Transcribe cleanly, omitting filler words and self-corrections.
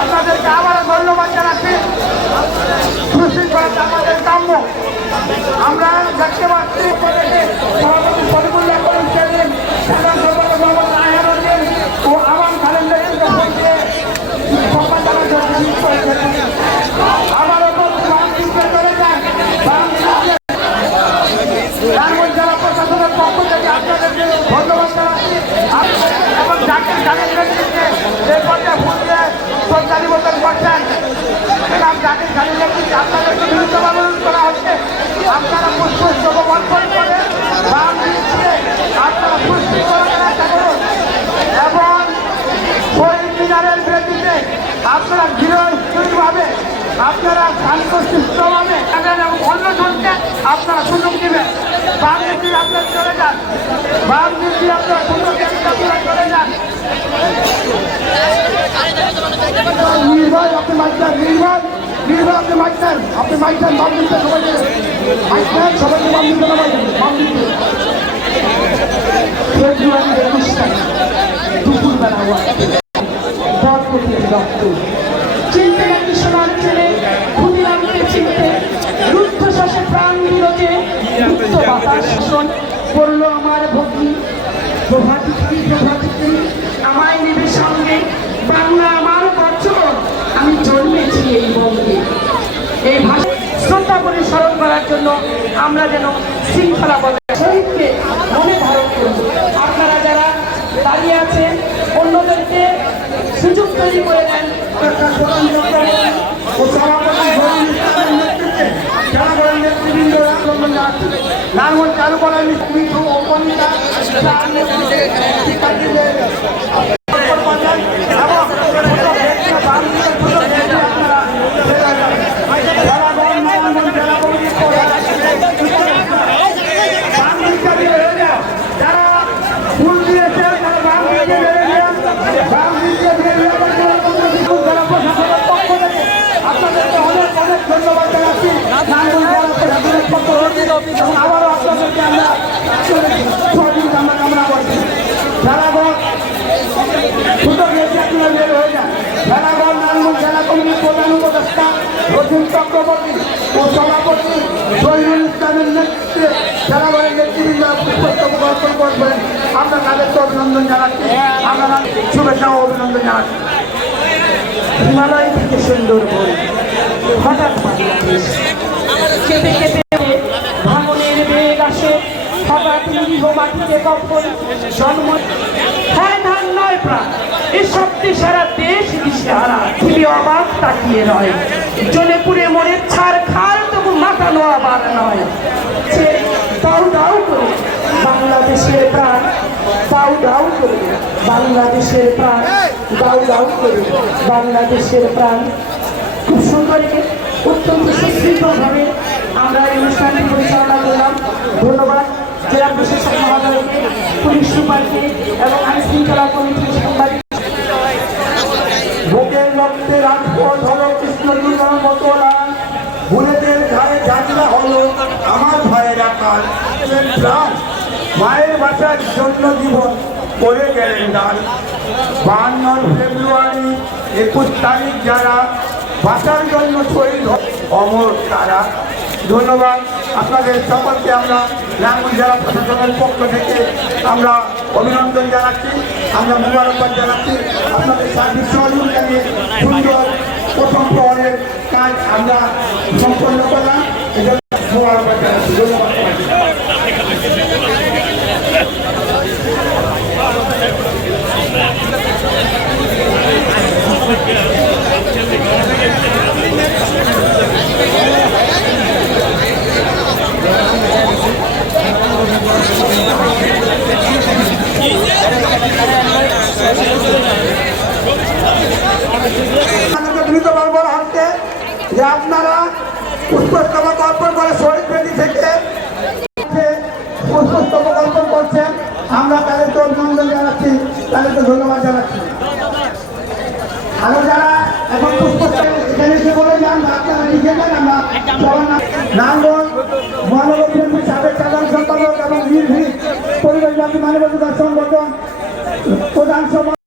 আপনাদেরকে আবার ধন্যবাদ জানাচ্ছি। আমাদের কাম্য আমরা দেখতে পাচ্ছি সভাপতি শরীফুল্লাহ করিম সেলিম, সাধারণ সম্পাদক মোহাম্মদ নাহিয়ারউদ্দিন ও আওয়াম খালেদ নেতৃত্বে আবারও চলে যান নারায়ণগঞ্জ জেলা প্রশাসনের পক্ষ থেকে আপনাদেরকে ধন্যবাদ জানাচ্ছি এবং জাকির খানের নেতৃত্বে যে পর্যায়ে ভোট দিয়ে শ্রদ্ধা নিবেদন করছেন জাকির খানের নেতৃত্বে আপনাদেরকে বিরুদ্ধভাবে অনুরোধ করা হচ্ছে আপনারা পুষ্পস্তবক অর্পণ করে রাম দিয়ে আপনারা পুষ্টি করার চেষ্টা করুন এবং শহীদ মিনারের বিরুদ্ধে আপনারা দৃঢ়ভাবে আপনারা শান্তশিষ্টভাবে এবং অন্যজনকে আপনারা সুযোগ দেবেন। বাম নীতি আপনারা চলে যান, বাম নীতি আপনারা সুযোগ আপনারা চলে যান। নির্ভয় আপনি মাইকটান, নির্ভয় আপনি মাইকটান, আপনি মাইকটান বাম নীতি সবাইকে মাইকটান, সবাইকে বাম নীতি বাম নীতি দুপুরবেলা রক্ত চিনতে নাকি সোনার ছেলে ক্ষুদিরামকে চিনতে রুদ্ধশ্বাসে প্রাণ বিরোধে মুক্ত বাতাস শাসন করলো আমার ভগ্নী প্রভাতী আমায় নেবে সঙ্গে বাংলা আমার বর্ষণ আমি জন্মেছি এই বঙ্গে। এই ভাষা শ্রদ্ধা করে স্মরণ করার জন্য আমরা যেন শৃঙ্খলা বজায় শহীদকে মনে ধারণ করব। আপনারা যারা দাঁড়িয়ে আছেন অন্যদেরকে সুযোগ তৈরি করে দেন। নারায়ণগঞ্জ চালু করার আবারও আপনাদেরকে আমরা কামনা করছি। ভেলাঘর ছোট বের হয়ে যায়। ভেলাঘর নারায়ণগঞ্জ জেলা কমিটির প্রধান উপদেষ্টা রথীন চক্রবর্তী ও সভাপতি শহীদুল ইসলামের নেতৃত্বে ভেলাঘরের নেতৃবৃন্দ পুষ্পস্তবক অর্পণ করবেন। আমরা তাদেরকে অভিনন্দন জানাচ্ছি, আমরা শুভেচ্ছা ও অভিনন্দন জানাচ্ছি। হিমালয় থেকে সুন্দর বই হঠাৎ বাংলাদেশ কেঁপে কেঁপে ভাঙনের বেগ আসে হঠাৎ নিরীহ মাটিতে কখন জন্ম হ্যাঁ ধান নয় প্রাণ এই শক্তি সারা দেশ দিশেহারা খুবই অবাক তাকিয়ে নয় জ্বলে পুড়ে মনের ছাড় খাল তবু মাথানো আবার নয় দাউ দাউ করে বাংলাদেশের প্রাণ দাউ দাউ করে বাংলাদেশের প্রাণ দাউ দাউ করে বাংলাদেশের প্রাণ। খুব সুন্দর অত্যন্ত সুশৃঙ্খলভাবে আমরা এই অনুষ্ঠানটি পরিচালনা করলাম। ধন্যবাদ জেলা প্রশাসক মহোদয়কে, পুলিশ সুপারকে এবং আইন শৃঙ্খলা কমিটির সাংবাদিক। বুকের রক্তে রাজপথ হলো কৃষ্ণচূড়ার মতো লাল, বুলেটের ঘায়ে ঝাঁঝরা হলো আমার ভয়ের আকার প্রাণ। মায়ের বাঁচার জন্য জীবন করে গেলেন দান। 52 ফেব্রুয়ারি 21 তারিখ যারা বাঁচার জন্য শহীদ অমর তারা। ধন্যবাদ আপনাদের সকলকে। আমরা নারায়ণগঞ্জ জেলা প্রশাসনের পক্ষ থেকে আমরা অভিনন্দন জানাচ্ছি, আমরা মোবারকবাদ জানাচ্ছি। আপনাদের সার্বিক সহযোগিতা নিয়ে সুন্দর প্রথম প্রহরের কাজ আমরা সম্পন্ন করলাম, এজন্য মোবারকবাদ জানাচ্ছি। ধন্যবাদ। বলা হচ্ছে যে আপনারা পুষ্পস্তবক অর্পণ করে শহীদ বেদি থেকে পুষ্পস্তবক অর্পণ করছেন। আমরা তাদেরকে অভিনন্দন জানাচ্ছি, তাদেরকে ধন্যবাদ জানাচ্ছি। আরো যারা এখন এখানে এসে বলে যান আপনারা লিখে যান আমরা সবার নামগঞ্জ মহানগর বিএনপির সাবেক সাধারণ সম্পাদক এবং বীর পরিবেশ মানবাধিকার সংগঠন প্রধান